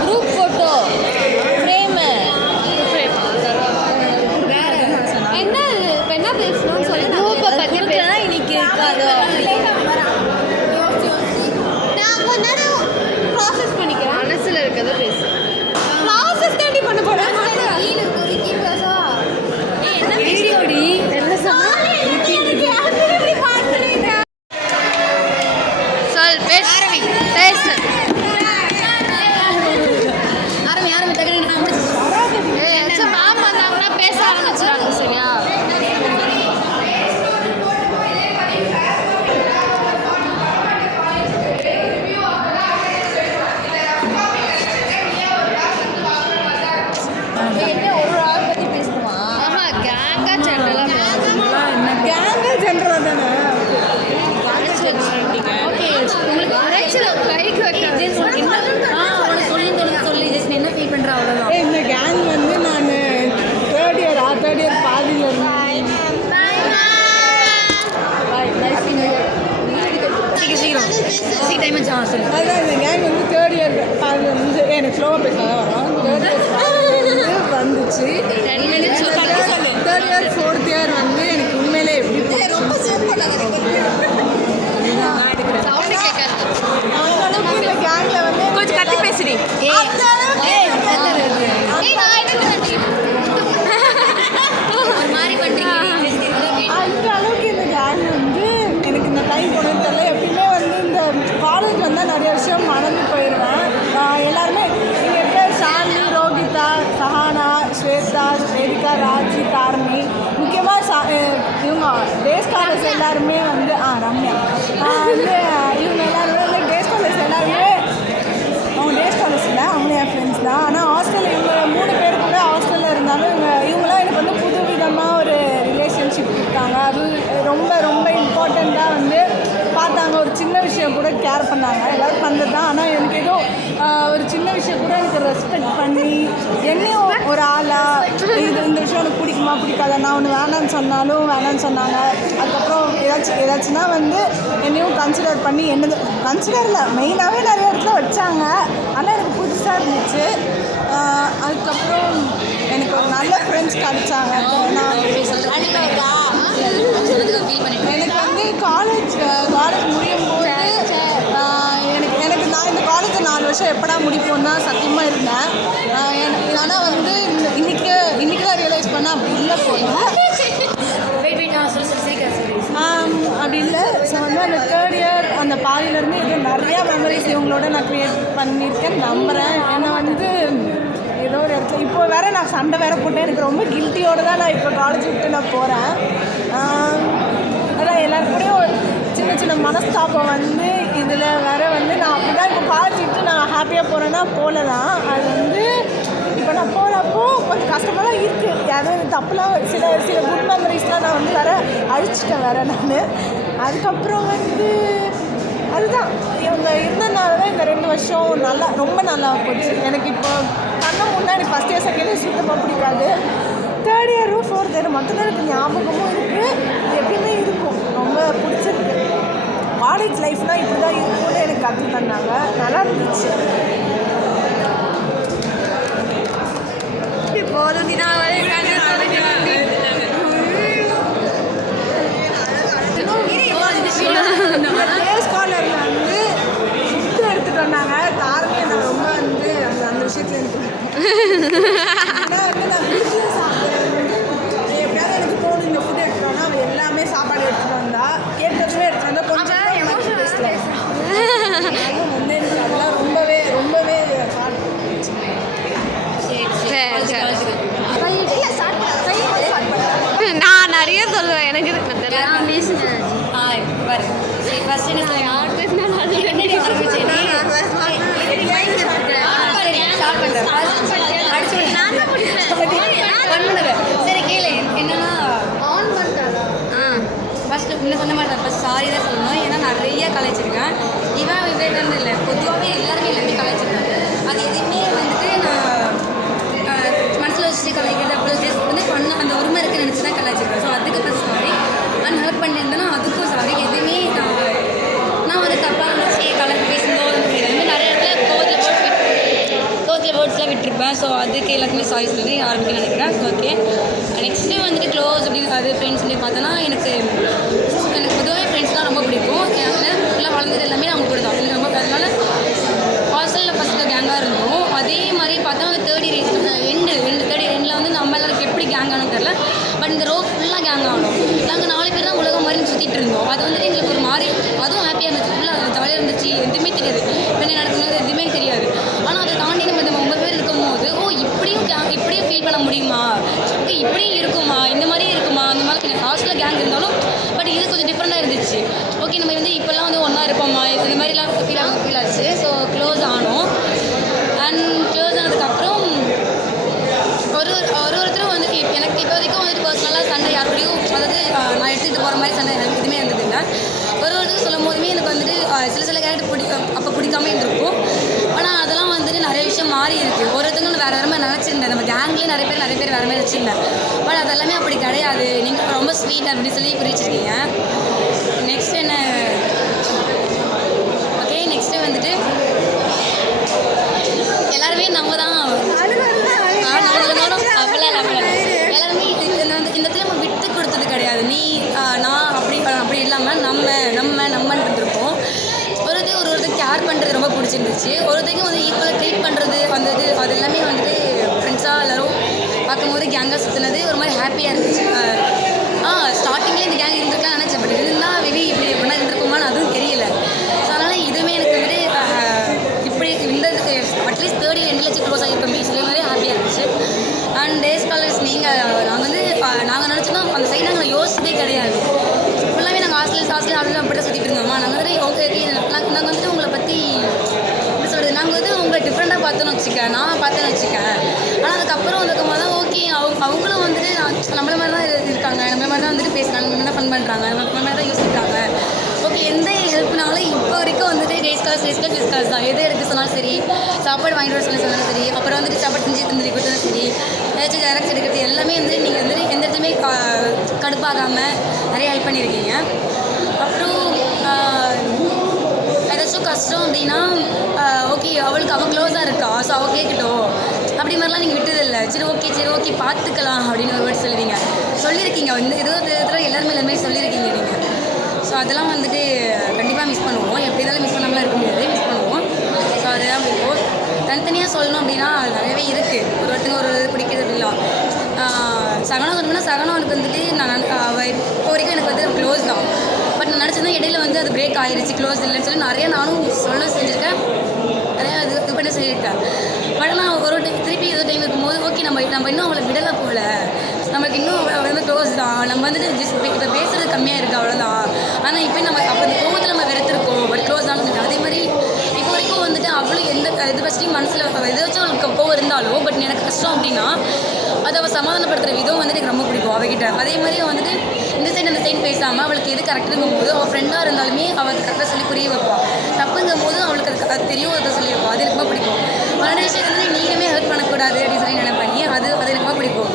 Group photo frame என்ன இப்போ என்ன பேசணும்னு சொல்லி குரூப்பை பற்றி பேசினா இன்னைக்கு இருக்காது. நான் கொஞ்ச நேரம் ப்ராசஸ் பண்ணிக்கிறேன். மனசில் இருக்கிறத பேசு. ப்ராசஸ் தாண்டி பண்ண போகிறேன். என்ன வீடியோடி என்ன சொல் பேசு மேம் வந்தாங்கன்னா பேச ஆரம்பிச்சிடாங்க. சரியா? ஒரு ஆள் பற்றி பேசணுமா? ஆமாம், கேங்கா ஜென்ரலாக கேங்கா ஜென்ரலாக தானே. ஓகே, உங்களுக்கு அரைச்சல் கைக்கு வைக்காது. சொல்லி ஜஸ்ட் என்ன ஃபீல் பண்ணுற அவ்வளோதான். இந்த கேங் வந்து நான் தேர்ட் இயர் பாதியில் இருந்தேன். அதான் இந்த கேங் வந்து தேர்ட் இயர் பாதியில் வந்து எனக்கு ஸ்லோவாக பேசினா தான் வரும். தேர்ட் இயர் வந்துச்சு. தேர்ட் இயர் ஃபோர்த் இயர் வந்து எனக்கு உண்மையிலே எப்படி ரொம்ப இந்த கேங்கில் வந்து கொஞ்சம் கட்டி பேசுறீ. அந்த அளவுக்கு இந்த கேங் வந்து எனக்கு இந்த டைம் போனது தெரியல. எப்பயுமே வந்து இந்த காலேஜ் வந்தால் நிறைய விஷயம் மறந்து போயிடுவேன். எல்லாருமே இங்கே இருக்க சாந்தி, ரோகிதா, சஹானா, ஸ்வேதா, ஸ்வேதிகா, ராஜி, தாரணி, முக்கியமாக இவங்க டேஸ் காலேஜ் எல்லாருமே வந்து ரம்யா வந்து இவங்க எல்லாருமே வந்து டேஸ் காலேஜ் எல்லாருமே அவங்க டேஸ் காலேஜ் இல்லை, அவங்களே என் ஃப்ரெண்ட்ஸ் தான். ஆனால் ஹாஸ்டலில் இவங்க 3 பேர் கூட ஹாஸ்டலில் இருந்தாலும் இவங்களாம் எனக்கு வந்து புதுவிதமாக ஒரு ரிலேஷன்ஷிப் கொடுத்தாங்க. அது ரொம்ப ரொம்ப இம்பார்ட்டண்ட்டாக வந்து பார்த்தாங்க. ஒரு சின்ன விஷயம் கூட கேர் பண்ணாங்க. எல்லோரும் பண்ணுறது தான். ஆனால் எனக்கு ஏதோ ஒரு சின்ன விஷயம் கூட எனக்கு ரெஸ்பெக்ட் பண்ணி என்னையும் ஒரு ஆளாக இந்த விஷயம் எனக்கு பிடிக்குமா பிடிக்காதா, நான் ஒன்று வேணான்னு சொன்னாலும் வேணான்னு சொன்னாங்க. அதுக்கப்புறம் ஏதாச்சும்னா வந்து என்னையும் கன்சிடர் பண்ணி என்னது கன்சிடரில் மெயினாகவே நிறைய இடத்துல வச்சாங்க. ஆனால் எனக்கு புதுசாக இருந்துச்சு. அதுக்கப்புறம் எனக்கு ஒரு நல்ல ஃப்ரெண்ட்ஸ் கிடைச்சாங்க. எனக்கு வந்து காலேஜ் முடியும் போது எனக்கு நான் இந்த காலேஜ் 4 வருஷம் எப்படா முடிப்போம் தான் சத்தியமாக இருந்தேன். ஆனால் வந்து இன்னைக்கு தான் ரியலைஸ் பண்ணேன் அப்படி இல்லை போல. அப்படி இல்லை. ஸோ வந்து அந்த தேர்ட் இயர் அந்த பாதியிலேருந்து இது நிறையா மெமரிஸ் இவங்களோட நான் க்ரியேட் பண்ணியிருக்கேன் நம்புகிறேன். ஏன்னா வந்து ஏதோ ஒரு இடத்துல இப்போ வேறு நான் சண்டை வேறு போட்டேன். எனக்கு ரொம்ப கில்ட்டியோடு தான் நான் இப்போ காலேஜ் விட்டு நான் போகிறேன். அதான் எல்லாருக்கூடையும் சின்ன சின்ன மனஸ்தாபம் வந்து இதில் வேறு வந்து நான் அப்படி தான் இப்போ காலேஜ் விட்டு நான் ஹாப்பியாக போகிறேன்னா போல தான். அது வந்து இப்போ நான் போகிறப்போ கொஞ்சம் கஷ்டமாக தான் இருக்குது. யாரும் தப்புலாம் சில குட் மெமரிஸ்லாம் நான் வந்து வேறு அழிச்சிட்டேன் வேறு நான். அதுக்கப்புறம் வந்து அதுதான் இவங்க இருந்ததுனால தான் இந்த 2 வருஷம் ரொம்ப நல்லா போச்சு. எனக்கு இப்போ கண்ண முன்னாடி ஃபஸ்ட் இயர் செகண்ட் இயர் சுத்தமாக பிடிக்காது. தேர்ட் இயரும் ஃபோர்த் இயர் மட்டும்தான் எனக்கு ஞாபகமும் இருக்குது. எப்பயுமே இருக்கும். ரொம்ப பிடிச்சிருக்கு. காலேஜ் லைஃப்னால் இப்படி தான் இருக்கும்னு எனக்கு கற்று தந்தாங்க. நல்லா இருந்துச்சு. ஸ்காலரில் வந்து ஃபுட்டு எடுத்துகிட்டு வந்தாங்க. தாரமே நான் ரொம்ப வந்து அந்த விஷயத்தில் எனக்கு ஏன்னா வந்து நான் வீட்டில் சாப்பிட்றது எப்படியாவது எனக்கு தோணும் இந்த ஃபுட்டு எடுத்துகிட்டு வந்தால் அவள் எல்லாமே சாப்பாடு எடுத்துகிட்டு வந்தா கேட்டதுமே எடுத்துகிட்டு வந்தால் கொஞ்சம் வந்து எனக்கு அதெல்லாம் ரொம்பவே நான் நிறைய சொல்லுவேன். எனக்கு சரி கேளு என்னன்னா ஆன் பண்ணிட்டாங்க. ஃபஸ்ட்டு இன்னும் சொன்ன மாதிரி தான் ஃபஸ்ட் சாரி தான் சொல்லணும். ஏன்னா நிறைய கலாய்ச்சிருக்கேன். இவன் விவேகானந்த இல்லை, பொதுவாகவே எல்லாருமே கலாய்ச்சிருக்காங்க. அது எதுவுமே வந்துட்டு நான் மனசில் வச்சுட்டு கலாய்க்கிறது அப்புறம் ஜஸ்ட் வந்து பண்ண அந்த உரிமை இருக்குன்னு நினச்சி தான் கலாய்ச்சிருக்கேன். ஸோ அதுக்கு ஃபஸ்ட் சாரி. அண்ட் ஹர்ட் பண்ணியிருந்தேன்னா அதுக்கும் சாரி. ஓகே எல்லாருக்குமே சாரி சொல்லி ஆரம்பிக்கணும்னு நினைக்கிறேன். ஓகே நெக்ஸ்ட்டு வந்துட்டு க்ளோஸ் அப்படின்னு அது ஃப்ரெண்ட்ஸ் சொல்லி பார்த்தோன்னா எனக்கு பொதுவாக ஃப்ரெண்ட்ஸ்லாம் ரொம்ப பிடிக்கும். ஏன்னா ஃபுல்லாக வளர்ந்தது எல்லாமே அவங்க கூட தான் எனக்கு ரொம்ப. அதனால ஹாஸ்டலில் ஃபஸ்ட்டு கேங்காக இருந்தோம். அதே மாதிரி பார்த்தா அந்த தேர்ட் எண்டில் வந்து நம்ம எல்லாருக்கு எப்படி கேங் ஆனோம் தெரில. பட் இந்த ரோ ஃபுல்லாக கேங் ஆனோம். நாங்கள் 4 பேர் தான் உலகம் மாதிரி சுற்றிட்டு இருந்தோம். அது வந்துட்டு எங்களுக்கு ஒரு மாதிரி அதுவும் ஹாப்பியாக இருந்துச்சு. ஃபுல்லாக ஜாலியாக இருந்துச்சு. எதுவுமே தெரியாது, என்ன நடக்குது எதுவுமே தெரியாது. ஆனால் அதை தாண்டி நம்ம இந்த 9 பேர் இருக்கும்போது இப்படியும் ஃபீல் பண்ண முடியுமா, ஓகே இப்படியும் இருக்குமா, இந்த மாதிரியும் இருக்குமா, அந்த மாதிரி ஹாஸ்டலில் கேங் இருந்தாலும் பட் இது கொஞ்சம் டிஃப்ரெண்ட்டாக இருந்துச்சு. ஓகே நம்ம வந்து இப்போல்லாம் வந்து ஒன்றா இருப்போமா, இந்த மாதிரிலாம் ஃபீல் ஆச்சு. ஸோ க்ளோஸ் ஆனோம். அண்ட் க்ளோஸ் ஆனதுக்கப்புறம் ஒருத்தரும் வந்து எனக்கு இப்போ வரைக்கும் வந்துட்டு பர்சனலாக சண்டை யாரோடையும் அதாவது நான் எடுத்துகிட்டு போகிற மாதிரி சண்டை எனக்கு எதுவுமே இருந்ததில்லை. ஒருத்தருக்கு சொல்லும் போதுமே எனக்கு வந்துட்டு சில கேரக்டர் அப்போ பிடிக்காம இருந்திருக்கும். ஆனால் அதெல்லாம் வந்துட்டு நிறைய விஷயம் மாறி இருக்குது. ஒருத்தவங்க வேறு மாதிரி நினச்சிருந்தேன். நம்ம கேங்லேயே நிறைய பேர் வேறு மாதிரி வச்சுருந்தேன். பட் அதெல்லாமே அப்படி கிடையாது. நீங்கள் ரொம்ப ஸ்வீட் அப்படின்னு சொல்லி புரிச்சிருக்கீங்க. நெக்ஸ்ட் என்ன, ஓகே நெக்ஸ்ட்டு வந்துட்டு எல்லாருமே நம்ம தான் எல்லாருமே இந்த இடத்துல நம்ம விட்டு கொடுத்தது கிடையாது. நான் அப்படி இல்லாமல் நம்மன்னு இருந்திருக்கோம். ஒருத்தர் கேர் பண்ணுறது ரொம்ப பிடிச்சிருந்துச்சு. ஒருத்தருக்கு வந்து ஈக்குவலாக ட்ரீட் பண்ணுறது வந்தது. அது எல்லாமே வந்துட்டு ஃப்ரெண்ட்ஸாக எல்லோரும் பார்க்கும்போது கேங்காக சுற்றினது ஒரு மாதிரி ஹாப்பியாக இருந்துச்சு. ஸ்டார்டிங்லேயே இந்த கேங் இருந்திருக்கலாம் நினச்சேன். பட் இருந்தால் மேபி இப்படி எப்படின்னா இருந்திருக்குமான்னு அதுவும் தெரியல. ஸோ அதனால் இதுவுமே எனக்கு வந்துட்டு இப்படி இந்த அட்லீஸ்ட் தேர்ட் எண்டில் க்ளோஸ் ஆகிருக்கோமே சொல்லி மாதிரி ஹாப்பியாக இருந்துச்சு. அண்ட் டேஸ் காலர்ஸ் நாங்கள் நினச்சோன்னா அந்த சைடு நாங்கள் யோசிச்சதே கிடையாது. ஃபுல்லாகவே நாங்கள் ஹாஸ்டல் அப்படி தான் சுற்றிட்டு இருந்தோமா. நாங்கள் வந்துட்டு ஓகே நாங்கள் வந்துட்டு உங்களை பற்றி எப்படி சொல்கிறது, நாங்கள் வந்து உங்களை டிஃப்ரெண்ட்டாக பார்த்தோன்னு வச்சுக்கேன், நான் பார்த்தேன்னு வச்சுக்கேன். ஆனால் அதுக்கப்புறம் இருக்கும்போது தான் ஓகே அவங்களும் வந்துட்டு நம்மள மாதிரி தான் இருக்காங்க, நம்மள மாதிரி தான் வந்துட்டு பேசுகிறாங்க, நம்ம தான் ஃபன் பண்ணுறாங்க, நம்ம மாதிரி தான் யோசிக்கிறாங்க. ஓகே எந்த ஹெல்ப்னாலும் இப்போ வரைக்கும் வந்துட்டு டேஸ் கால்ஸ் தான். எது எடுக்க சொன்னாலும் சரி, சாப்பாடு வாங்கிட்டு வர சொன்னாலும் சரி, அப்புறம் வந்துட்டு சாப்பாடு செஞ்சு தந்து கொடுத்தாலும் சரி, ஏதாச்சும் ஜெராக்ஸ் எடுக்கிறது எல்லாமே வந்து நீங்கள் வந்து எந்த இடத்துலையுமே கடுப்பாகாமல் நிறைய ஹெல்ப் பண்ணியிருக்கீங்க. அப்புறம் ஏதாச்சும் கஷ்டம் அப்படின்னா ஓகே அவள் க்ளோஸாக இருக்கா, ஸோ அவள் கேட்கட்டும் அப்படி மாதிரிலாம் நீங்கள் விட்டதில்லை. சரி ஓகே பார்த்துக்கலாம் அப்படின்னு ஒரு வேர்ட் சொல்லியிருக்கீங்க. வந்து ஏதோ விதத்தில் எல்லாருமே சொல்லியிருக்கீங்க நீங்கள். ஸோ அதெல்லாம் வந்துட்டு கண்டிப்பாக மிஸ் பண்ணுவோம். எப்படி இருந்தாலும் மிஸ் பண்ணாமலாம் இருக்க முடியாது, மிஸ் பண்ணுவோம். ஸோ அதெல்லாம் பிடிக்கும். தனித்தனியாக சொல்லணும் அப்படின்னா நிறையவே இருக்குது. ஒருத்தங்க ஒரு பிடிக்கிறது அப்படிலாம். சகனம் சொல்லணும்னா சகனம் எனக்கு வந்துட்டு இப்போ வரைக்கும் எனக்கு வந்து க்ளோஸ் தான். பட் நான் நினச்சேன்னா இடையில வந்து அது பிரேக் ஆகிடுச்சு, க்ளோஸ் இல்லைன்னு சொல்லி நிறையா நானும் செஞ்சுருக்கேன், நிறையா இது பண்ணி சொல்லியிருக்கேன். பட் நான் ஒரு திருப்பி ஏதோ டைம் இருக்கும்போது ஓகே நம்ம இன்னும் அவளை விடலை போல், நமக்கு இன்னும் அவள் வந்து க்ளோஸ் தான், நம்ம வந்துட்டு இப்போ பேசுகிறது கம்மியாக இருக்குது அவ்வளோதான். ஆனால் இப்போ நம்ம அப்போ இந்த கோவத்தில் நம்ம வெறுத்துருக்கோம், பட் க்ளோஸ் தான் இருந்துட்டு. அதே மாதிரி இப்போ வரைக்கும் வந்துட்டு அவளும் எந்த இது ஃபஸ்ட்டையும் மனசில் எதாச்சும் அவளுக்கு கோவம் இருந்தாலும் பட் எனக்கு கஷ்டம் அப்படின்னா அதை அவள் சமாதானப்படுத்துகிற விதம் வந்துட்டு எனக்கு ரொம்ப பிடிக்கும் அவகிட்ட. அதே மாதிரி வந்துட்டு இந்த சைடு அந்த சைடு பேசாமல் அவளுக்கு எது கரெக்டுங்கும் போது அவள் ஃப்ரெண்டாக இருந்தாலுமே அவளுக்கு கரெக்டாக சொல்லி புரிய வைப்பாள். தப்புங்கும் போது அவளுக்கு அது தெரியும், அதை சொல்லி வைப்பாள். அது எனக்கு ரொம்ப பிடிக்கும். மறுபடிய விஷயத்துல வந்து நீங்களுமே ஹெல்ப் பண்ணக்கூடாது அப்படின்னு சொல்லி நினைப்பேன். அது எனக்கு ரொம்ப பிடிக்கும்.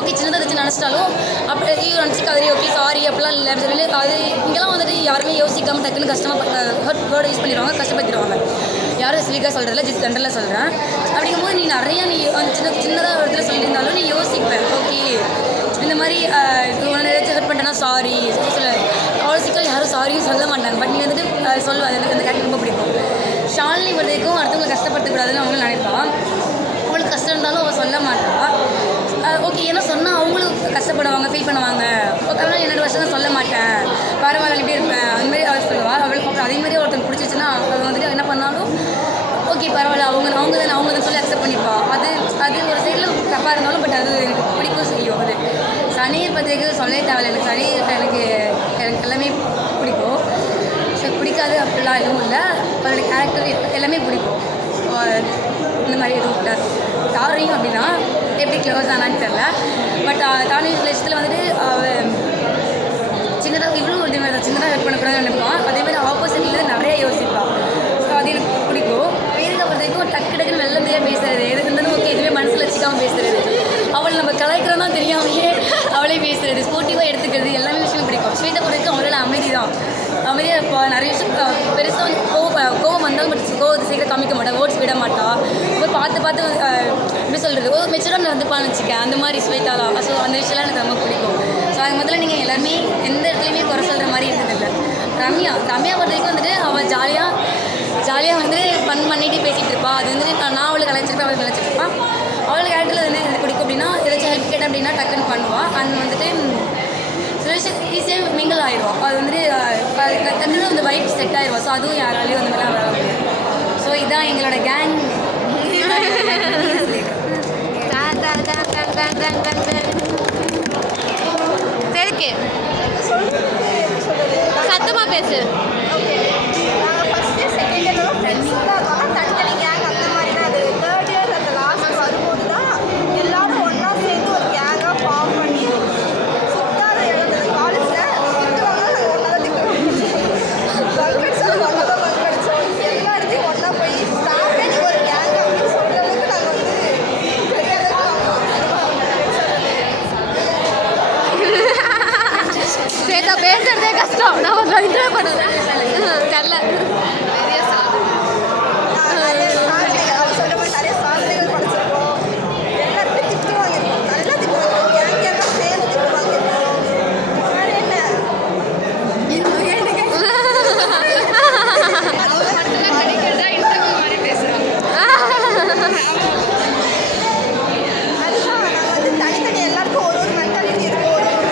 ஓகே சின்னதாக வச்சு நினச்சிட்டாலும் அப்படி நினச்சிக்காதே ஓகே சாரி அப்படிலாம் இல்லை அப்படின்னு சொல்லி அது இங்கெல்லாம் வந்துட்டு யாருமே யோசிக்காமல் டக்குன்னு ஹர்ட் வேர்டை யூஸ் பண்ணிடுவாங்க, கஷ்டப்படுத்திடுவாங்க. யாரும் ஸ்வீக்காக சொல்கிறதில்ல, ஜஸ்ட் ஜென்ரலாக சொல்கிறேன். அப்படிங்கும்போது நீ நிறையா சின்னதாக ஒரு இடத்துல சொல்லியிருந்தாலும் நீ யோசிப்பேன். ஓகே இந்த மாதிரி உன்னை ஏதாச்சும் ஹர்ட் பண்ணிட்டேன்னா சாரி சொல்ல அவ்வளோ சிக்கல் யாரும் சாரியும் சொல்ல மாட்டாங்க. பட் நீ வந்துட்டு சொல்லுவாள். எனக்கு அந்த கேரக்டர் ரொம்ப பிடிக்கும். ஷாலினி வரைக்கும் அடுத்தவங்களை கஷ்டப்படுத்தக்கூடாதுன்னு அவங்களும் நினைப்பாள். அவங்களுக்கு கஷ்டம் இருந்தாலும் அவள் சொல்ல மாட்டாள். ஓகே ஏன்னா சொன்னால் அவங்களும் கஷ்டப்படுவாங்க, ஃபீல் பண்ணுவாங்க. ஓகே அதனால் என்னோடய வருஷம் தான் சொல்ல மாட்டேன், பரவாயில்ல இப்படி இருப்பேன் அதுமாதிரி அவள் சொல்லுவாள். அவளுக்கு அதே மாதிரி ஒருத்தங்க பிடிச்சிச்சுன்னா அவள் வந்துட்டு என்ன பண்ணாலும் ஓகே பரவாயில்ல அவங்க தான் சொல்லி அக்செப்ட் பண்ணிப்பாள். அது ஒரு சைடில் தப்பாக இருந்தாலும் பட் அது எனக்கு பிடிக்கும் செய்யும். அது சனீர் பற்றிக்கு சொல்லவே தேவையில்லை. எனக்கு சனீர் எனக்கு எல்லாமே பிடிக்கும். ஸோ பிடிக்காது அப்படிலாம் எதுவும் இல்லை. அவளோட கேரக்டர் எல்லாமே பிடிக்கும். இந்த மாதிரி எதுவும் இல்லை. தாரையும் அப்படின்னா எப்படி க்ளோஸ் ஆனான்னு தெரில. பட் தானே விஷயத்தில் வந்துட்டு சின்னதாக இவ்வளோ இதே மாதிரி தான் சின்னதாக ஹெல்ப் பண்ணக்கூடாதுன்னு நினைப்பான். அதேமாதிரி ஆப்போசிட்டில் நிறைய யோசிப்பாள். ஸோ அது எனக்கு பிடிக்கும். பேருக்க பொறுத்தவரைக்கும் டக்குன்னு வெள்ளந்தையாக பேசுகிறது, எது இருந்தாலும் ஓகே எதுவுமே மனசில் வச்சுக்காமல் பேசுகிறது, அவளை நம்ம கலாய்க்கிறோன்னா தெரியாமையே அவளே பேசுகிறது, ஸ்போர்ட்டிவாக எடுத்துக்கிறது எல்லாமே விஷயம் பிடிக்கும். ஸ்வீட்டை பொறுத்தவரைக்கும் அவளோட அமைதி தான். அமைதியாக இப்போ நிறைய விஷயம் பெருசாக வந்து கோவம் வந்தாலும் பட் கோவத்தை சீக்கிரம் காமிக்க மாட்டாள், ஓட்ஸ் விட மாட்டாள். இப்போ பார்த்து எப்படி சொல்கிறது ஒரு மெச்சூராக நடந்துப்பான்னு வச்சுக்கேன் அந்த மாதிரி ஸ்வேதாலாம். ஸோ அந்த விஷயம்லாம் எனக்கு ரொம்ப பிடிக்கும். ஸோ அது முதல்ல நீங்கள் எல்லாருமே எந்த இடத்துலையுமே குறை சொல்கிற மாதிரி இருந்ததில்லை. ரம்யா பொறுத்த வரைக்கும் வந்துட்டு அவள் ஜாலியாக வந்து ஃபன் பண்ணிட்டு பேசிகிட்டு இருப்பாள். அது வந்து நான் அவளுக்கு கலைச்சிருப்பேன், அவளுக்கு கலைச்சிருப்பான். அவளுக்கு கேரக்டரில் வந்து எனக்கு பிடிக்கும் அப்படின்னா ஏதாச்சும் ஹெல்ப் கேட்டேன் அப்படின்னா டக்குன்னு பண்ணுவாள். அண்ட் வந்துட்டு ஈஸியாக மிங்கிள் ஆயிடுவோம். அது வந்துட்டு டக்குன்னு அந்த வைப் செட் ஆயிடுவோம். ஸோ அதுவும் யாராலையும் அந்த மாதிரிலாம் வர முடியாது. ஸோ இதான் எங்களோட கேங். சரிக்கு சத்தமாக பேசு. ஓகே, நாங்கள் ஃபஸ்ட் இயர் செகண்ட் இயர்லாம் ஃப்ரெண்ட்ஸாக தான் இருக்கோம். தனித்தனி கேங் அந்த மாதிரி தான். அது தேர்ட் இயர் அந்த லாஸ்ட் வரும்போது தான் எல்லாரும் ஒன்றா சேர்ந்து ஒரு கேங்காக ஃபார்ம் பண்ணி சுத்தாத எழுந்தது காலேஜில் திட்டுவாங்க. நாங்கள் ஒன்றா தான் திட்டுவோம். பங்கடிச்சாலும் ஒன்றா தான் பங்கடிச்சோம். எல்லா இடத்தையும் ஒன்றா போய் ஸ்டாஃபே நீ ஒரு கேங் அப்படின்னு சொல்கிற அளவுக்கு நாங்கள் வந்து பெரிய ஸ்வேதா பேசுறதே கஷ்டம். நம்ம என்ஜாய் பண்ணுறது தெரில. அவர் சொல்ற மாதிரி நிறைய சாதனைகள் படிச்சிருக்கோம். எல்லாருமே திட்டு வாங்கியிருக்கோம். நல்லா திட்டு வாங்கியிருக்கோம். கேங்கெல்லாம் சேர்ந்து திட்டு வாங்கியிருக்கோம். வேறு என்ன அதுதான் நாங்கள் வந்து தனித்தனி எல்லாருக்கும் ஒரு ஒரு மென்டாலிட்டி இருக்கும். ஒரு ஒரு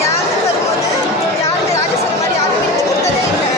கேங்கு வரும்போது யாருமே ராஜேஸ்வரி மாதிரி யாரும் விட்டு கொடுத்ததே இல்லை.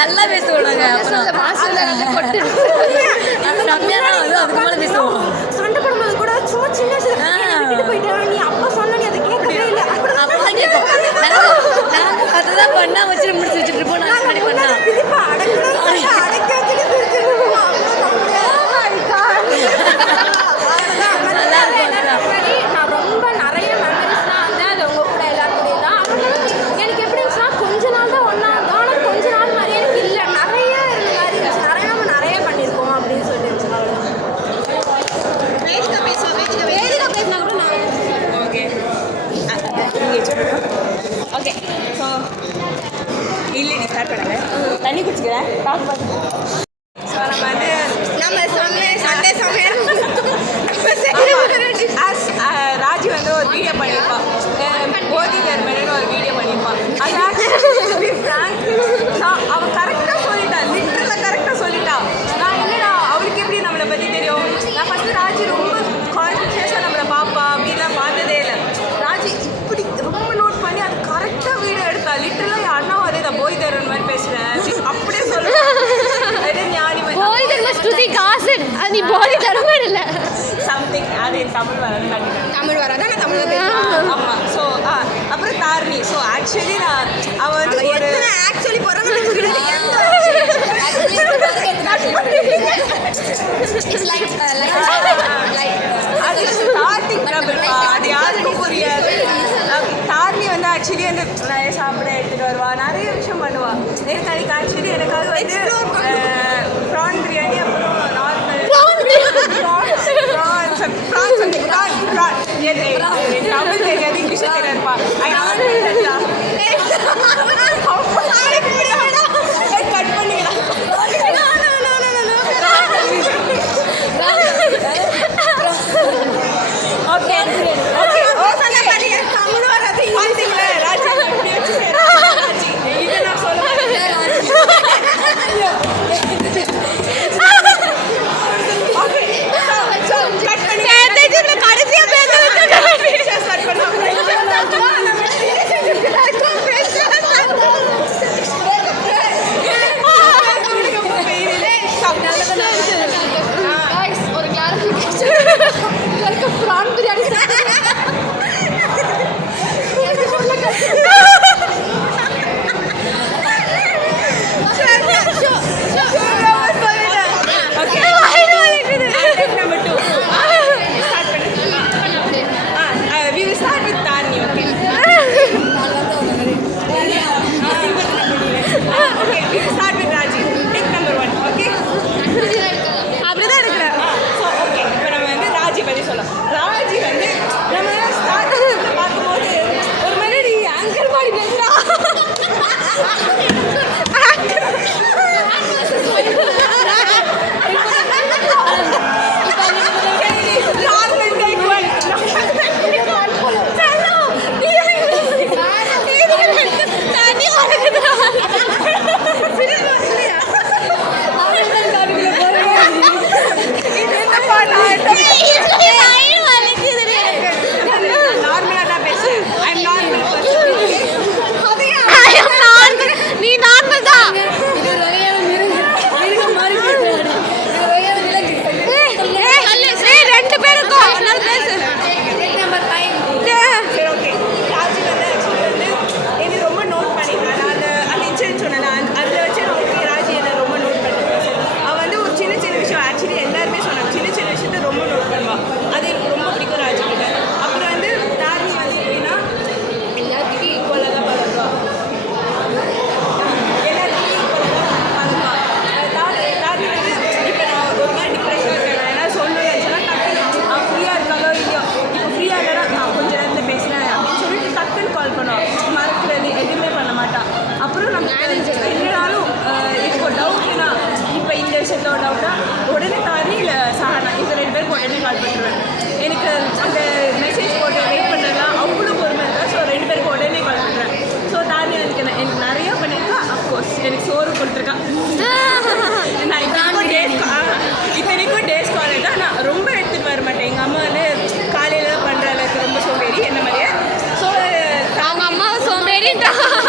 நல்லா பேசுவோம் நாங்கள் அப்புறம் செம்மையாக தான் வந்து அதுக்கு மேலே பேசுவோம். சண்டை போடும்போது கூட சும்மா சின்ன விட்டுட்டு போயிட்டேன் நீ அப்பா சொன்ன நீ அதை கேட்கவே இல்லை அப்பதான் கேட்போம். நாங்கள் அதுதான் பண்ணா வச்சு முடிச்சு வச்சுட்டு இருப்போம். நாங்கள் முன்னாடி பண்ணா நல்லா இருக்கும். நான் ரொம்ப நிறைய மெமரிஸ்லாம் வந்து அது உங்க கூட எல்லாருக்கும் தான். எனக்கு எப்படி இருந்துச்சுன்னா கொஞ்ச நாள் தான் ஒன்றா இருந்தோம். ஆனால் கொஞ்ச நாள் மாதிரி எனக்கு இல்லை, நிறைய இருந்த மாதிரி இருந்துச்சு. நம்ம நிறைய பண்ணியிருக்கோம் அப்படின்னு சொல்லிட்டு இருந்துச்சு. வேதிகா பேசினா கூட நான் ஓகே ஓகே ஸோ இல்லை நீ ஸ்டார்ட் பண்ணாங்க தண்ணி குடிச்சுக்கிறேன் ஸோ நம்ம வந்து சண்டே சமையல் ராஜி வந்து ஒரு வீடியோ பண்ணியிருப்பான் போதி தர்மன்னு ஒரு வீடியோ பண்ணியிருப்பான். அது ஆக்சுவலி நான் அவன் கரெக்டாக சொல்லிட்டான், லிட்டரில் கரெக்டாக சொல்லிட்டான். நான் இல்லைடா அவளுக்கு எப்படி நம்மளை பற்றி தெரியும், நான் ஃபஸ்ட்டு ராஜி ரொம்ப கான்ஷியஸாக நம்மளை பார்ப்பா அப்படின்லாம் பார்த்ததே இல்லை. ராஜி இப்படி ரொம்ப நோட் பண்ணி அது கரெக்டாக வீடியோ எடுத்தா. லிட்டரலாக என் அண்ணா அதே தான் போய் தரன் மாதிரி பேசுகிறேன் அப்படியே சொல்லுவேன். ஞானி ஸ்ருதி காசன் அது நீ போதி தரவே இல்லை சம்திங் அது தமிழ் வராது தமிழ் வராதா நான் தமிழ் தான் பேசுவேன். ஆமாம் ஸோ அப்புறம் தாரணி. ஸோ ஆக்சுவலி நான் அவள் வந்து ஒரு ஆக்சுவலி போகிறாங்க அது ஸ்டார்டிங் ட்ரபிள்ப்பா, அது யாருக்கும் புரியாது. தாரணி வந்து ஆக்சுவலி வந்து நிறைய சாப்பிட எடுத்துகிட்டு வருவா, நிறைய விஷயம் பண்ணுவா. எனக்கு ஆக்சுவலி எனக்காக வந்து ப்ரான் பிரியாணி அப்புறம் நார்மல் தமிழ் தெரியாது இங்கிலீஷ் தெரியாதுப்பா. கட் பண்ணிக்கலாம். ஓகே ஓகே தமிழ் வராது பார்த்தீங்களா ராஜி எப்படி வச்சு ராஜி இதை நான் சொல்ல ஓகே ஸோ கட் பண்ணி கடைசியாக ஸ்டார்ட் பண்ணலாம். ஒரு கிளாரிஃபிகேஷன் ப்ரான் பிரியாணி அப்படிதான் இருக்கிறேன். ராஜி பற்றி சொல்லலாம். ராஜி வந்து நம்ம பார்க்கும்போது ஒரு மாதிரி அங்கன்வாடி பேசுகிறா.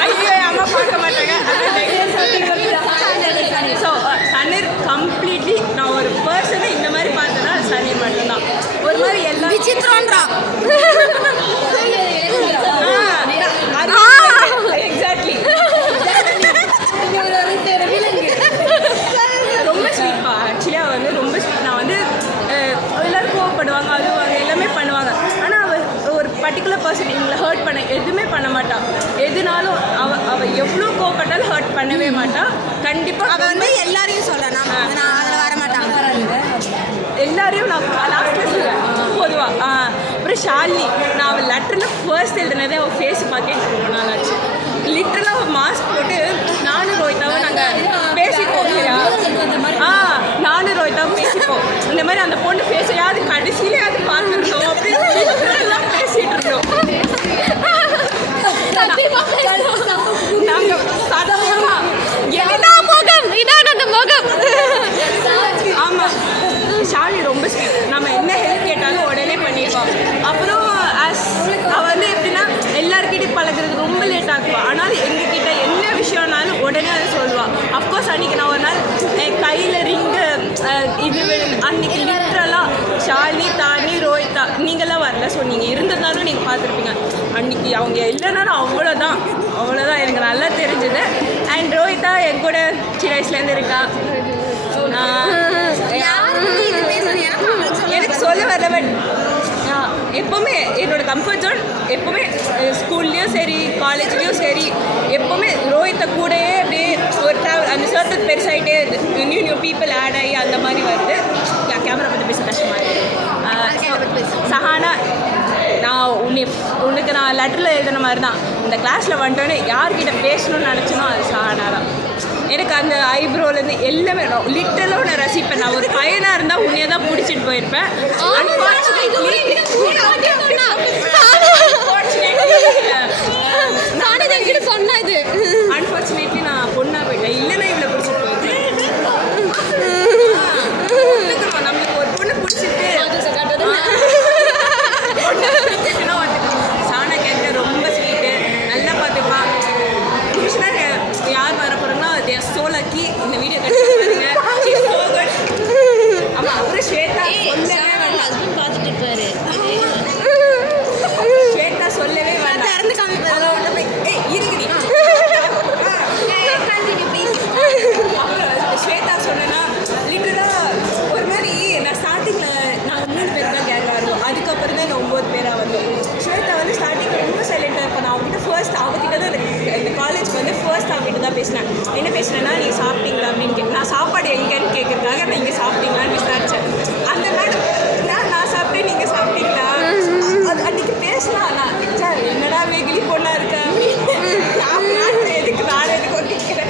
ஐயோ அம்மா பார்க்க மாட்டாங்க. விசித்திரம்ன்றான். எக்ஸாக்ட்லி ரொம்ப ஸ்வீட்பா. ஆக்சுவலியாக வந்து ரொம்ப ஸ்வீட். நான் வந்து எல்லோரும் கோவப்படுவாங்க, அழுவாங்க, எல்லாமே பண்ணுவாங்க. ஆனால் அவள் ஒரு பர்டிகுலர் பர்சன் எங்களை ஹர்ட் பண்ண எதுவுமே பண்ண மாட்டாள். எதுனாலும் அவள் எவ்வளோ கோவப்பட்டாலும் ஹர்ட் பண்ணவே மாட்டாள். கண்டிப்பாக அவள் வந்து எல்லாரையும் சொல்லலாம், நான் அதில் வர மாட்டாங்க. எல்லாரையும் நான் லாஸ்ட்டில் சொல்லுவேன் பொதுவாக. அப்புறம் ஷாலினி, நான் அவள் லெட்டரில் ஃபர்ஸ்ட் எழுதுனதே அவள் ஃபேஸ் பார்க்கே ரொம்ப நாள் ஆச்சு. லிட்டரலாக அவள் மாஸ்க் போட்டு நானும் ரோஹிதாவும் நாங்கள் பேசிப்போம். நானும் ரோஹிதாவும் பேசிப்போம். இந்த மாதிரி அந்த பொண்ணு ஃபேஸையாவது கடைசியிலையாவது பார்த்துருந்தோம் அப்படின்னு பேசிகிட்டு இருந்தோம். ஆமாம், ஷாலினி ரொம்ப ஸ்வீட். நம்ம என்ன ஹெல்ப் கேட்டாலும் உடனே பண்ணிடுவான். அப்புறம் அவள் வந்து எப்படின்னா எல்லாருக்கிட்டையும் பழகிறது ரொம்ப லேட் ஆகுவாள். ஆனால் எங்ககிட்ட என்ன விஷயம்னாலும் உடனே அதை சொல்லுவாள். அஃப்கோர்ஸ் அன்றைக்கி நான் ஒரு நாள் என் கையில் ரிங்கு இது அன்றைக்கி லிட்ரலாக ஷாலினி, தானி, ரோஹிதா நீங்களாம் வரல. ஸோ நீங்கள் இருந்திருந்தாலும் நீங்கள் பார்த்துருப்பீங்க. அன்றைக்கி அவங்க இல்லைனாலும் அவ்வளோதான் எனக்கு நல்லா தெரிஞ்சுது. அண்ட் ரோஹிதா என் கூட சின்ன வயசுலேருந்து இருக்கா. எனக்கு சொல்ல வரல. பட் எப்போவுமே என்னோடய கம்ஃபர்ட் ஜோன் எப்போவுமே ஸ்கூல்லேயும் சரி காலேஜ்லேயும் சரி எப்போவுமே ரோஹித்தை கூடயே அப்படியே ஒரு அந்த சர்க்கிள் பெருசாகிட்டே இருக்குது. நியூ பீப்புள் ஆட் ஆகி அந்த மாதிரி வருது. கேமரா பற்றி பேச கஷ்டமாக இருக்குது. சஹானா, நான் உனக்கு நான் லெட்டரில் எழுதின மாதிரி தான் இந்த கிளாஸில் வந்துட்டோன்னே யார்கிட்ட பேசணும்னு நினச்சினோ அது சஹானா தான். எனக்கு அந்த ஐப்ரோலேருந்து எல்லாமே லிட்டரலாக நான் ரசிப்பேன். நான் ஒரு பையனாக இருந்தால் உன்னையே தான் பிடிச்சிட்டு போயிருப்பேன். அன்ஃபார்ச்சுனேட்லி நான் பொண்ணாக போயிட்டேன். இல்லைன்னா இவ்வளோ பிடிச்சிட்டு போயிருப்பேன். நம்மளுக்கு ஒரு பொண்ணு பிடிச்சிட்டு சாணா கேட்க ரொம்ப ஸ்வீட்டு, நல்லா பார்த்துப்பான். புருஷனாக யார் வர போகிறோம்னா சோ லக்கி. இந்த வீடியோ கட்டுங்க. ஆமாம், அப்புறம் ஸ்வேதா சொல்லவே வேண்டாம். ஹஸ்பண்ட் பார்த்துட்டு இருப்பாரு. ஸ்வேதா சொல்லவே வேண்டாம். திறந்து காமிப்பாரு. இருக்குடி. அப்புறம் ஸ்வேதா சொன்னேன்னா லிட்டரலாக ஒரு மாதிரி நான் ஸ்டார்டிங்கில் நாங்கள் 3 பேர் தான் கேங்காக இருக்கோம். அதுக்கப்புறம் தான் நான் 9 பேராக வந்தோம். ஸ்வேதா வந்து ஸ்டார்டிங்கில் ரொம்ப சைலண்ட்டாக இருப்பேன். நான் அவங்ககிட்ட ஃபர்ஸ்ட் அவங்ககிட்ட தான் இந்த காலேஜ்க்கு வந்து ஃபர்ஸ்ட் அவங்ககிட்ட தான் பேசினேன். என்ன பேசினேன்னா, நீங்கள் சாப்பிட்டீங்களா அப்படின்னு நான் சாப்பாடு எங்கேன்னு கேட்குறதுக்காக நான் இங்கே சாப்பிட்டீங்களான்னு விசாரித்தேன். அந்த மேடம் நான் சாப்பிட்டேன், நீங்கள் சாப்பிட்டீங்களா அது அன்றைக்கி பேசலாம். நான் என்னடா வெகிலி பொண்ணாக இருக்கா அப்படின்னு எதுக்கு நானே எதுக்கு ஒட்டிக்கிறேன்.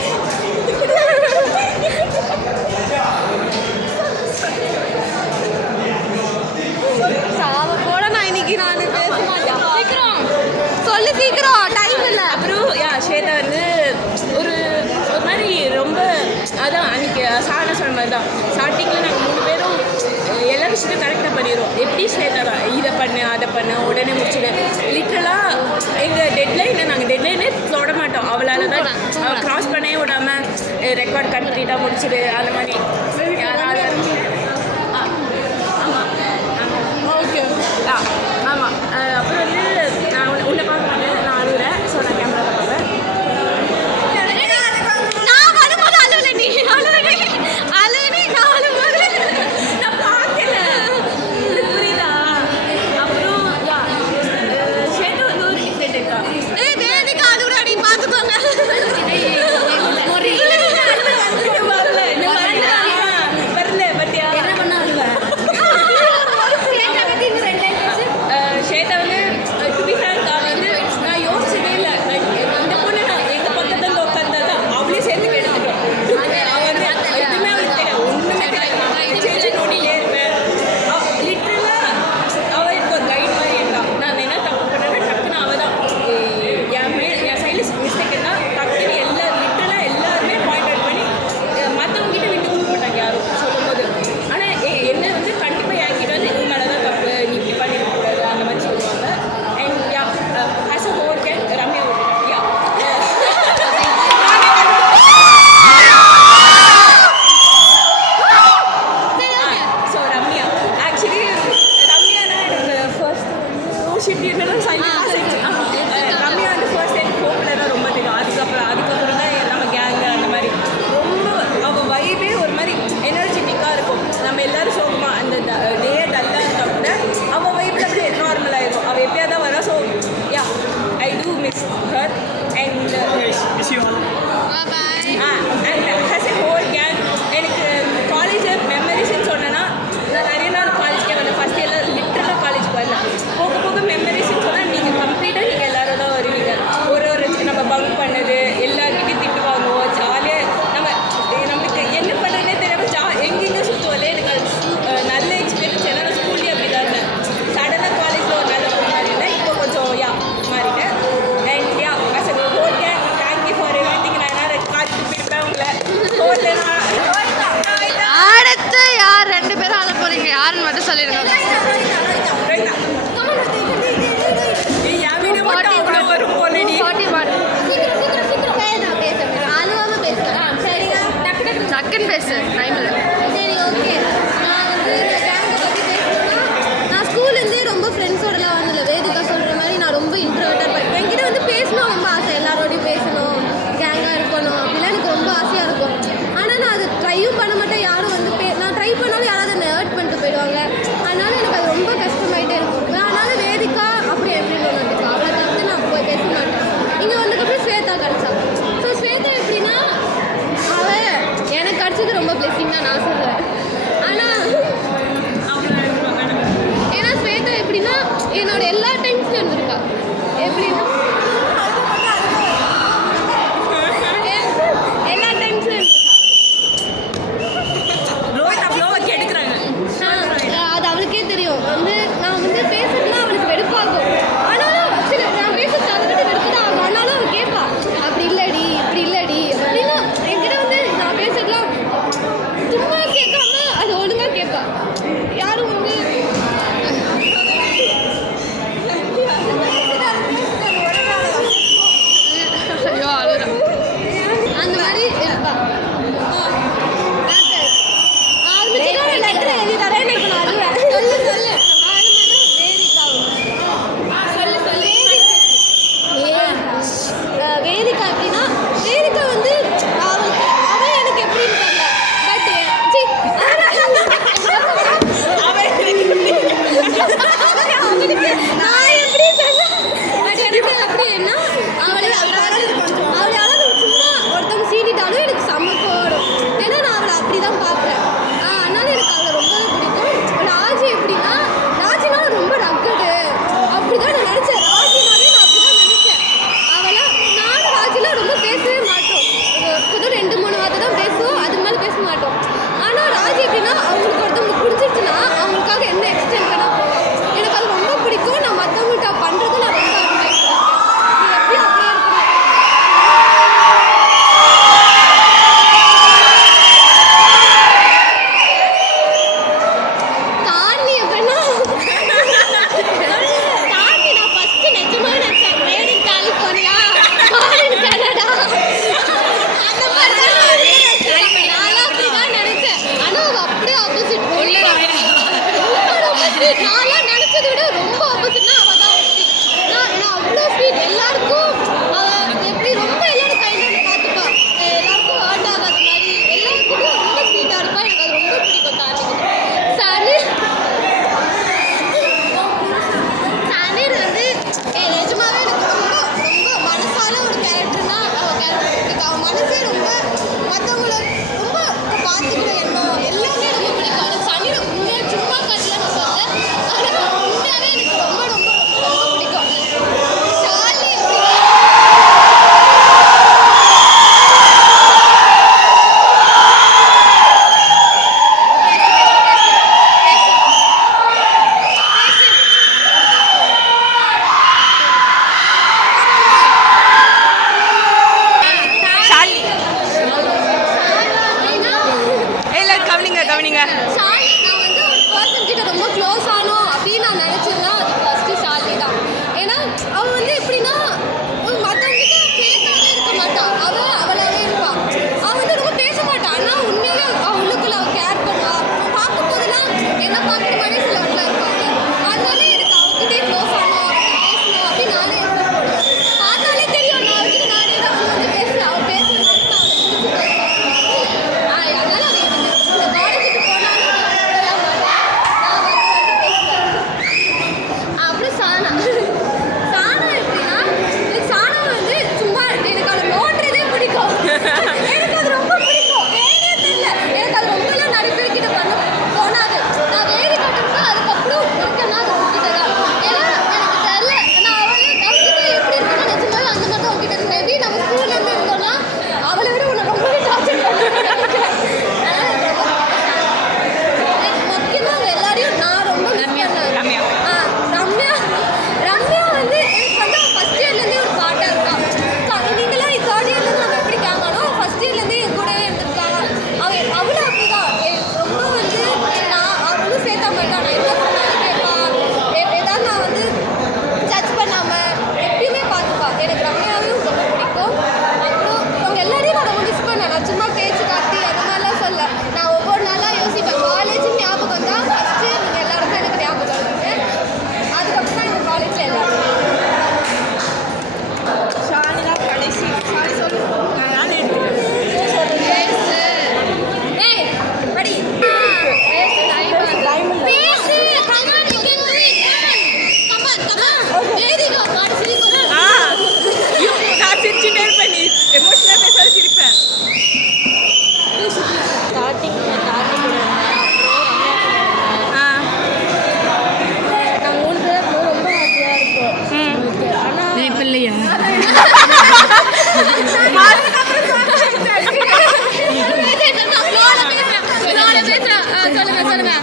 சீக்கிரம் டைம் இல்லை. அப்புறம் ஸ்வேதா வந்து ஒரு மாதிரி ரொம்ப அதான் அன்றைக்கி சாணா சொன்ன மாதிரி தான். ஸ்டார்டிங்கில் நாங்கள் 3 பேரும் எல்லா விஷயத்தையும் கரெக்டாக பண்ணிடுவோம். எப்படி ஸ்வேதா தான் இதை பண்ணு அதை பண்ணு உடனே முடிச்சுடு. லிட்ரலாக எங்கள் டெட்லைனை நாங்கள் டெட்லைனே தொட மாட்டோம். அவளால் தான் க்ராஸ் பண்ணவே விடாமல் ரெக்கார்ட் கம்ப்ளீட்டாக முடிச்சுடு அந்த மாதிரி. ஆமாம். அப்புறம் வந்து நான் உன்னை பார்க்க நான் அழுகிறேன். ஸோ நான் கேமரா தான் பார்ப்பேன். நான் வரும்போது அழுவலை, நீ அழுவலை நான் அழும்போது நான் பார்க்கல. புரியுதா? அப்புறம் ஸ்வேதா வந்து ஒரு டிஃப்ரெண்ட் இருக்கா. வேதிக்கு அழுகுறாடி பார்த்துக்கோங்க. வரல டைம் இல்லை. சரி ஓகே. நான் வந்து இந்த கேங்கை பற்றி பேசணும்னா நான் ஸ்கூல்லேருந்தே ரொம்ப ஃப்ரெண்ட்ஸோடலாம் வந்ததில்ல. வேதிகா சொல்கிற மாதிரி நான் ரொம்ப இன்ட்ரோவர்ட்டாக இருப்பேன். என்கிட்ட வந்து பேசணும் ரொம்ப ஆசை, எல்லாரோடையும் பேசணும், கேங்காக இருக்கணும் அப்படிலாம் எனக்கு ரொம்ப ஆசையாக இருக்கும். ஆனால் நான் அது ட்ரையும் பண்ண மாட்டேன். யாரும் வந்து நான் ட்ரை பண்ணாலும் யாராவது என்னை ஹர்ட் பண்ணிட்டு போயிடுவாங்க. அதனால எனக்கு அது ரொம்ப கஷ்டமாயிட்டே இருக்கும். அதனால வேதிகா அப்படி என் ஃப்ரெண்ட் ஒன்று இருக்கா, அவளை தவிர்த்து நான் போய் பேச மாட்டேன். இங்கே வந்ததுக்கப்புறம் ஸ்வேதா கிடச்சா. ஸோ ஸ்வேதா எப்படின்னா அவள் எனக்கு கிடச்சது ரொம்ப பிளெஸிங் தான் நான் சொல்லுவேன். ஆனால் ஏன்னா ஸ்வேதா எப்படின்னா என்னோட எல்லா டைம்ஸ்லையும் இருந்திருக்கா. எப்படின்னா எல்லா டைம்ஸ்லையும் ரோஹித் அவ்வளோவா கெடுக்குறாங்க. அது அவளுக்கே தெரியும். வந்து நான் வந்து பேசுறதுலாம் அவளுக்கு வெறுப்பாகும். ஆனாலும் சில நான் பேசுறது அவகிட்ட வெறுப்பு தான் ஆகும். ஆனாலும் அவள் கேட்பா, அப்படி இல்லடி இப்படி இல்லடி அப்படின்னு. என்கிட்ட வந்து நான் பேசுறதுலாம் சும்மா கேட்காம அது ஒழுங்காக கேட்பா. யாரும் வந்து அந்த மாதிரி இருப்பா. வேதிகா எப்படின்னா வேதிகா வந்து அவளுக்கு அவன் எனக்கு எப்படின்னு தெரியல. நான் எப்படி பட் எனக்கு அப்படின்னா அவளை யாராவது சும்மா ஒருத்தவங்க சீண்டிட்டாலும் எனக்கு செம்ம வரும். ஏன்னா நான் அவளை அப்படி தான் பார்ப்பேன். அதனால எனக்கு அவளை ரொம்பவே பிடிக்கும். ராஜி எப்படின்னா ராஜினா ரொம்ப ரக்கடு அப்படிதான் நான் நினச்சேன். ராஜினாவே நான் அப்படிதான் நினச்சேன். அவளை நானும் ராஜிலாம் ரொம்ப பேசவே மாட்டோம். இப்போதான் 2-3 வார்த்தை தான் பேசுவோம், அதுக்கு மேலே பேச மாட்டோம். ஆனால் ராஜி எப்படின்னா அவங்களுக்கு ஒருத்தவங்களுக்கு பிடிச்சிருச்சுன்னா அவங்களுக்காக என்ன எக்ஸ்டெண்ட் பண்ணால் போவோம். எனக்கு அது ரொம்ப பிடிக்கும். நான் மற்றவங்கள்ட்ட பண்ணுறது நான் ரொம்ப அட்மைர் பண்ணுறேன். நீ எப்படி அப்படியே இருக்கணும். தாண்டி எப்படின்னா தாண்டி நான் ஃபஸ்ட்டு நிஜமாக நினச்சேன் made in California, foreign Canada அந்த மாதிரி நான்லாம் அப்படி தான் நினச்சேன். ஆனால் அவள் அப்படியே ஆப்போசிட். நான்லாம் நினச்சதை விட ரொம்ப ஆப்போசிட்னா அவள் தான். ஏன்னா அவ்வளோ ஸ்வீட். எல்லாருக்கும் அவள் எப்படி ரொம்ப எல்லாரும் கையில் பார்த்துப்பா. எல்லாருக்கும் ஹர்ட் ஆகாத மாதிரி எல்லாருக்கும் ரொம்ப ஸ்வீட்டாக இருப்பா. எனக்கு அது ரொம்ப பிடிக்கும். தாண்டிக்கு சனீர் வந்து நிஜமாவே எனக்கு ரொம்ப ரொம்ப மனசால ஒரு கேரக்டர்னா அவள் கேரக்டர் பிடிக்கும். அவள் மனசே ரொம்ப மற்றவங்கள ரொம்ப பார்த்துக்கிற எண்ணம் எல்லாமே ரொம்ப பிடிக்கும். எனக்கு சனீரை உண்மையாக சும்மா காட்டில் நான் சொல்கிறேன். ஆனால் உண்மையாகவே எனக்கு ரொம்ப ரொம்ப ரொம்ப பிடிக்கும். ஷாலினி ஷாலினி அப்படின்னா இல்லை கவனிங்க. ஷாலினி நான் வந்து ஒரு பர்சன் கிட்ட ரொம்ப க்ளோஸ் ஆனோம் அப்படின்னு நான் நினச்சேன்னா அது ஃபஸ்ட்டு ஷாலினி தான். ஏன்னா அவள் வந்து எப்படின்னா மற்றவங்கிட்ட பேசாமே இருக்க மாட்டாள். அவளாவே இருப்பாள். அவள் வந்து ரொம்ப பேச மாட்டாள். ஆனால் உண்மையிலே அவள் உள்ளுக்குள்ள அவள் கேர் பண்ணுவாள். பார்க்கும் போதெல்லாம் என்ன பார்க்குற மாதிரியே சிலவங்களாம் இருப்பாங்க. அதனால எனக்கு அவகிட்டே க்ளோஸ் ஆனோம், அவகிட்ட பேசணும் அப்படின்னு நானே எஃபர்ட் போடுவேன். பார்த்தாலே தெரியும் நான் அவகிட்ட நானே தான் வந்து பேசுகிறேன். அவள் பேசுகிறேன் நான் அவளை அதனால அவள் எனக்கு இந்த காலேஜுக்கு போனாலும் நான் கூப்பிடலாம் மாட்டேன். நான் வந்து பேசுவேன். சொல்லுங்க சொல்லுங்க